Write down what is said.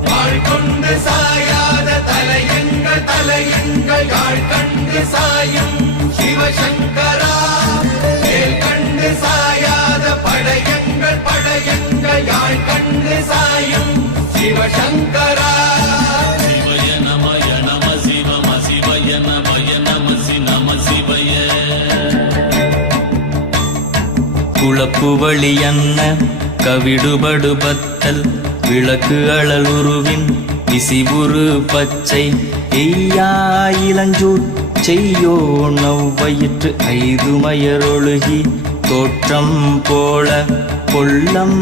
சிவய கொண்டு சாயாத தலையங்கள் யாழ் கண்டு சாயும் சிவசங்கரா வேல் கண்டு சாயாத படையங்கள் யாழ் கண்டு சாயும் சிவசங்கரா சிவய நமய நம சிவம சிவய நமய நமசி நம சிவய குளப்புவழி அன்ன கவிடுபடுபத்தல் விளக்கு அழல் உருவின் விசிவுரு பச்சை எய்யா இளஞ்சூர் செய்யோ நவ்வயிற்று ஐதுமயரொழுகி தோற்றம் போல கொள்ளம்